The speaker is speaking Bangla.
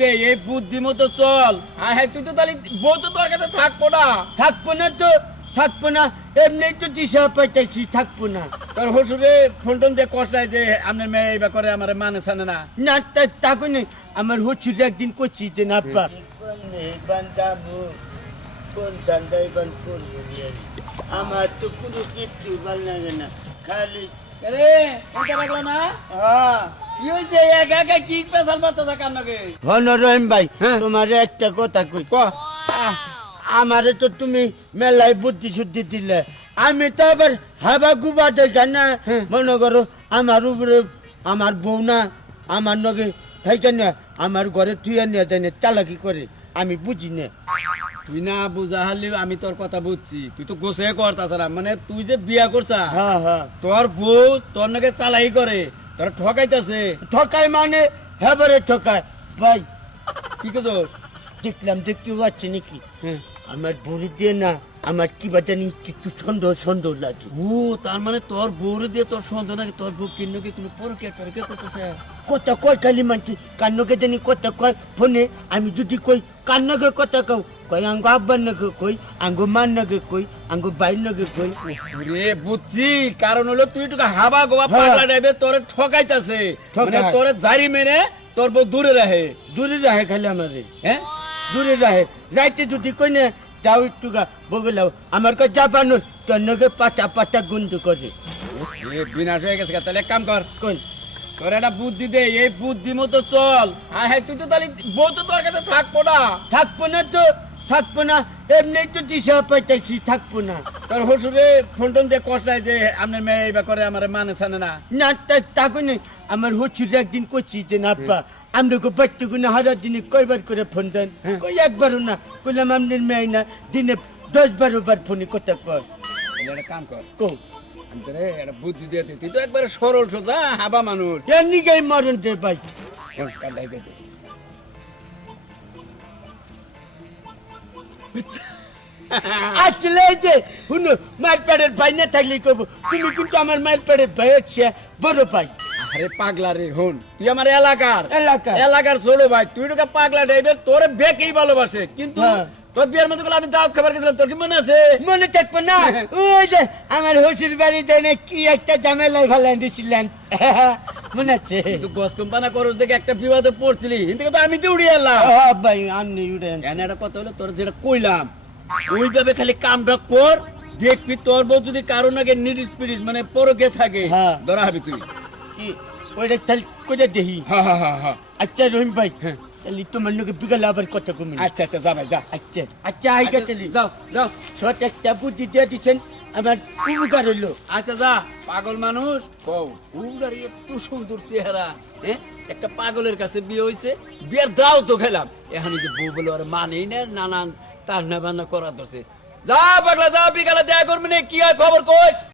দে এই বুদ্ধি মতো চল। হ্যাঁ তুই তো তাহলে বউ তো তোর কাছে থাকবো না। থাকবো না এমনি তো দিশা পাইতেছি থাকবো না। তোর হসুরে ফোন টোন দিয়ে কষ্টায় যে আপনার মেয়ে এইবার করে আমার মানে ছানে না। না তাকে নেই আমার হচ্ছিল একদিন করছি যে না পা আমার তো কোনো কিচ্ছু ভাল লাগে না খালি রে এটা পাগলা না কি হয়েছে একা একা কি পেশাল মারতেছে কান্নাকে? রহিম ভাই হ্যাঁ। তোমার একটা কথা কই ক আমারে তো তুমি মেলায় বুদ্ধি শুদ্ধি দিলে আমি তো আবার হাবা গুবা দেখা না মনে করো আমার উপরে আমার বউ না আমার নগে থাকে না আমার ঘরে তুই নিয়ে যায় না চালাকি করে আমি বুঝি না। তুই না বুঝা হারলি আমি তোর কথা বুঝছি, তুই তো গোসে করতাছ না, মানে তুই যে বিয়া করছা হ্যাঁ তোর বউ তোর নাকি চালাই করে তোর ঠকাইতাছে। ঠকায় মানে হেবারে ঠকায় ভাই কি করছস? দেখলাম দেখতে পাচ্ছি নাকি হ্যাঁ। আমার বড়ি দিয়ে না আমার কি বা জানি একটু সন্দেহ লাগে। ও তার মানে তোর বউরে দিয়ে তোর সন্দেহ নাকি তোর বউ কিন্নকে কোনো পরকে করতেছে। কথা কয় খালি মানছি কান্নকে জানি কথা কয় ফোনে আমি যদি কই কান্নকে কথা কও কই আঙ্গ আব্বার নগে কই আঙ্গ মার নগে কই আঙ্গ বাইর নগে কই। রে বুঝছি, কারণ হলো তুই একটু হাবা গোবা পাগলা টাইপের তোরে ঠকাইতাছে, মানে তোরে জারি মেরে তোর বউ দূরে রাখে। দূরে রাখে খালি আমাদের হ্যাঁ দূরে রাখে রাইতে যদি কই না যাও একটু বগলাও আমার কাছে জাপানোর তোর নগে পাটা গুন্দ করে বিনাশ হয়ে গেছে। তাহলে এক কাম কর, কোন তোর একটা বুদ্ধি দে, এই বুদ্ধি মতো চল। হ্যাঁ তুই তো তাহলে বউ তো তোর কাছে থাকবো না। থাকবো না এমনি তো দিশা পাইতেছি থাকবো না। তোর হসুরে ফোন টোন দিয়ে কষ্টায় যে আপনার মেয়ে এইবার করে আমার মানে ছানে না। না তাকে নেই আমার হচ্ছিল একদিন করছি যে না পা আমরা বাচ্চা গুনে হারা দিনে কয়বার করে ফোন দেন কই একবারও না কইলাম আপনার মেয়ে না দিনে 10-12 বার ফোনে কথা কয়। তাহলে একটা কাম কর, কো আমি তোরে একটা বুদ্ধি দিয়ে দিই, তুই তো একবারে সরল সোজা হাবা মানুষ। এমনি গাই মরণ দে ভাই কাটাই দে দে। আসলে এই যে শুনো মায়ের পেটের ভাই না থাকলে করবো তুমি কিন্তু আমার মায়ের পেটের ভাই হচ্ছে বড় ভাই। আরে পাগলা রে হন, তুই আমার এলাকার এলাকার ছোট ভাই, তুই ঢুকা পাগলা টাইপের, তোরে বেকেই ভালোবাসে। কিন্তু তোর বিয়ের মতো আমি দাওয়াত খাবার গেছিলাম, তোর কি মনে আছে? মনে থাকবো না ওই যে আমার হসির বাড়িতে না কি একটা ঝামেলায় ফেলাই দিয়েছিলেন মনে আছে? তুই গস কোম্পানা করস দেখে একটা বিবাদে পড়ছিলি, কিন্তু তো আমি তো উড়িয়ে এলাম। ভাই আমি উড়েন এনে একটা কথা হলো, তোর যেটা কইলাম ওইভাবে খালি কামটা কর, দেখবি তোর বউ যদি কারোর আগে নিডিস পিডিস মানে পরকে থাকে ধরা হবি তুই। কি ওইটা তাহলে কোথা দেখি? আচ্ছা রহিম ভাই তাহলে তোমার লোকে বিকালে আবার কথা কমি। আচ্ছা যা ভাই যা। আচ্ছা আইগা তাহলে যাও ছোট একটা বুদ্ধি দিয়ে দিচ্ছেন আমার উপকার হইলো। আচ্ছা যা, পাগল মানুষ কও উড়ার এত সুন্দর চেহারা, হ্যাঁ একটা পাগলের কাছে বিয়ে হইছে, বিয়ের দাও তো খেলাম, এখন যে বউ বলে আর মানেই না, নানান টান্না বান্না করা ধরছে। যা পাগলা যা, বিকালে দেখা করবি না, কি হয় খবর কই।